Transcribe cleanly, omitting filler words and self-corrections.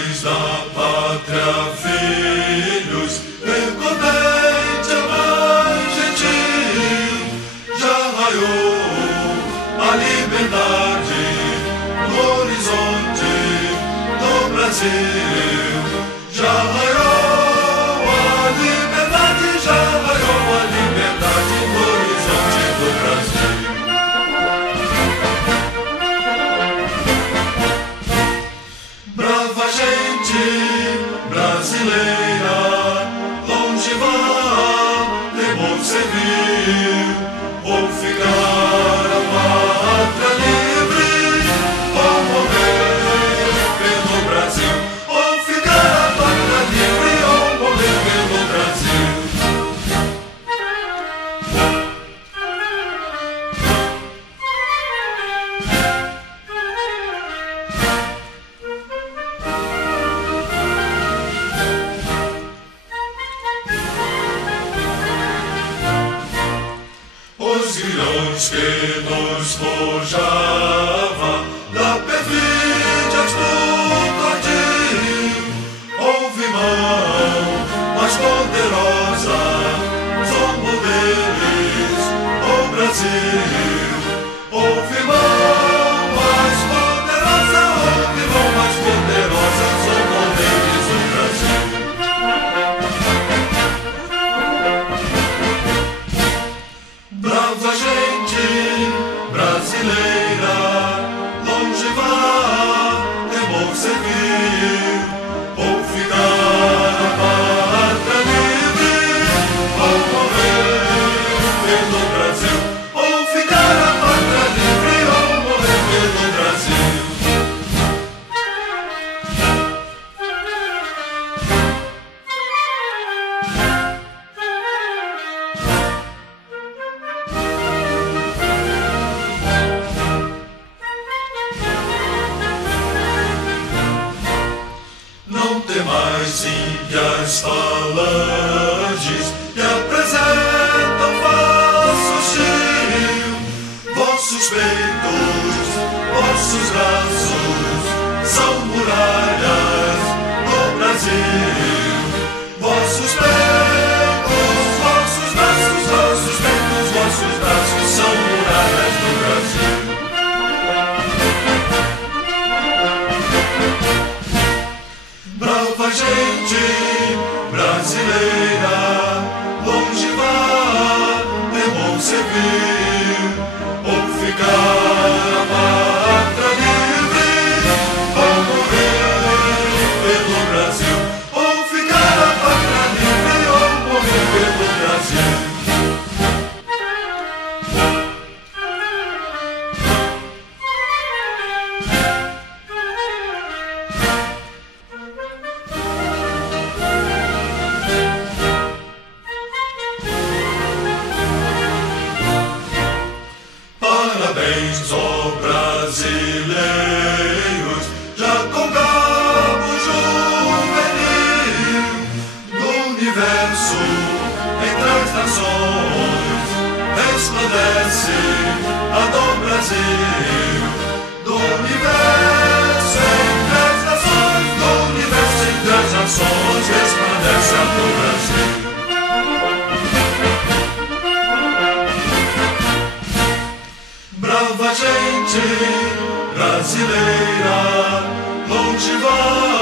Pais da pátria, filhos, recordete a mãe gentil. Já raiou a liberdade no horizonte do Brasil. Já raiou a liberdade, já raiou a liberdade no horizonte do Brasil. Brava gente brasileira, longe vá, temor servir, ou ficar a pátria livre, ou morrer pelo Brasil, ou ficar a pátria livre, ou morrer pelo Brasil. Os grilhões que nos forjava da perfídia do tordil, houve mão mais poderosa, somos deles, o Brasil. Houve mão mais poderosa, houve mão mais poderosa, somos deles, o Brasil. Brava gente brasileira, longe vá, temor servir, ou ficar a pátria livre, ou morrer pelo Brasil, ou ficar a pátria livre, ou morrer pelo Brasil. Não tem mais ímpias falanges que apresentam falso hostil. Vossos peitos, vossos braços são muralhas do Brasil. Vossos peitos, vossos braços, vossos braços são muralhas do Brasil. Brava gente brasileira, longe vá, temor servir, ou ficar a pátria livre, ou morrer pelo Brasil, ou ficar a pátria livre, ou morrer pelo Brasil. Parabéns, ó brasileiros, já com cabo juvenil do universo, entre as nações, resplandece a do Brasil. Do universo, entre as nações, do universo, entre as nações, resplandece a do Brasil. Brava gente brasileira, longe vá.